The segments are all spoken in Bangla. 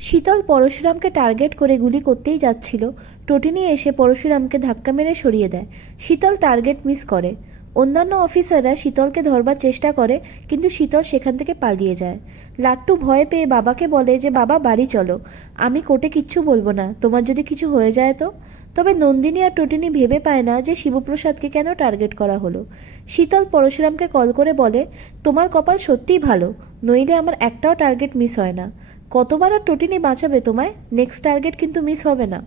শীতল পরশুরামকে টার্গেট করে গুলি করতেই যাচ্ছিল। টটিনি এসে পরশুরামকে ধাক্কা মেরে সরিয়ে দেয়। শীতল টার্গেট মিস করে। অন্যান্য অফিসাররা শীতলকে ধরবার চেষ্টা করে, কিন্তু শীতল সেখান থেকে পালিয়ে যায়। লাট্টু ভয় পেয়ে বাবাকে বলে যে, বাবা, বাড়ি চলো। আমি কোর্টে কিচ্ছু বলব না। তোমার যদি কিছু হয়ে যায় তো? তবে নন্দিনী আর টটিনি ভেবে পায় না যে, শিবপ্রসাদকে কেন টার্গেট করা হলো। শীতল পরশুরামকে কল করে বলে, তোমার কপাল সত্যিই ভালো। নইলে আমার একটাও টার্গেট মিস হয় না। কতবার আর টোটিনি বাঁচাবে তোমায়? নেক্সট টার্গেট কিন্তু মিস হবে না।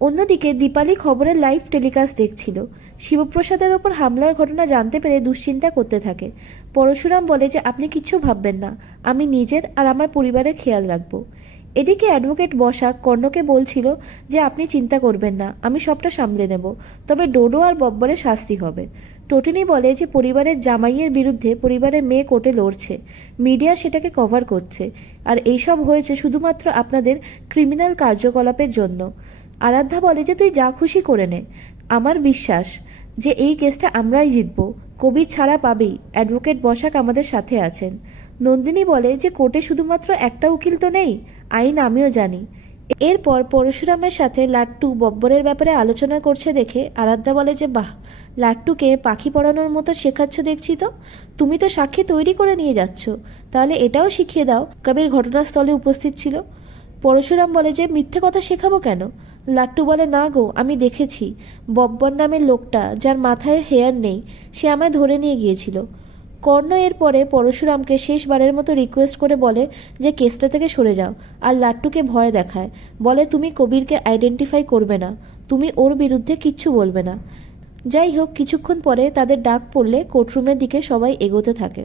অন্যদিকে দীপালি খবরের লাইভ টেলিকাস্ট দেখছিল। শিবপ্রসাদের ওপর হামলার ঘটনা জানতে পেরে দুশ্চিন্তা করতে থাকে। পরশুরাম বলে যে, আপনি কিচ্ছু ভাববেন না। আমি নিজের আর আমার পরিবারের খেয়াল রাখব। এদিকে অ্যাডভোকেট বসাক কর্ণকে বলছিল যে, আপনি চিন্তা করবেন না, আমি সবটা সামলে নেব। তবে ডোডো আর বব্বরের শাস্তি হবে টোটিনি বলে যে, পরিবারের জামাইয়ের বিরুদ্ধে পরিবারের মেয়ে কোর্টে লড়ছে। মিডিয়া সেটাকে কভার করছে। আর এইসব হয়েছে শুধুমাত্র আপনাদের ক্রিমিনাল কার্যকলাপের জন্য আরাধ্যা বলে যে, তুই যা খুশি করে নে। আমার বিশ্বাস যে, এই কেসটা আমরাই জিতব। কবির ছাড়া পাবেই অ্যাডভোকেট বসাক আমাদের সাথে আছেন। নন্দিনী বলে যে কোর্টে শুধুমাত্র একটা উকিল তো নেই, আইন আমিও জানি। এরপর পরশুরামের সাথে লাট্টু বব্বরের ব্যাপারে আলোচনা করছে দেখে আরাধ্যা বলে যে, বাহ, লাট্টুকে পাখি পড়ানোর মতো শেখাচ্ছ দেখছি তো। তুমি তো সাক্ষী তৈরি করে নিয়ে যাচ্ছ। তাহলে এটাও শিখিয়ে দাও, কবির ঘটনাস্থলে উপস্থিত ছিল। পরশুরাম বলে যে, মিথ্যে কথা শেখাবো কেন? লাট্টু বলে, না গো, আমি দেখেছি। বব্বর নামের লোকটা, যার মাথায় হেয়ার নেই, সে আমায় ধরে নিয়ে গিয়েছিল। কর্ণ এরপরে পরশুরামকে শেষবারের মতো রিকোয়েস্ট করে বলে যে কেসটা থেকে সরে যাও আর লাট্টুকে ভয় দেখায়। বলে, তুমি কবিরকে আইডেন্টিফাই করবে না। তুমি ওর বিরুদ্ধে কিচ্ছু বলবে না। যাই হোক, কিছুক্ষণ পরে তাদের ডাক পড়লে কোর্টরুমের দিকে সবাই এগোতে থাকে।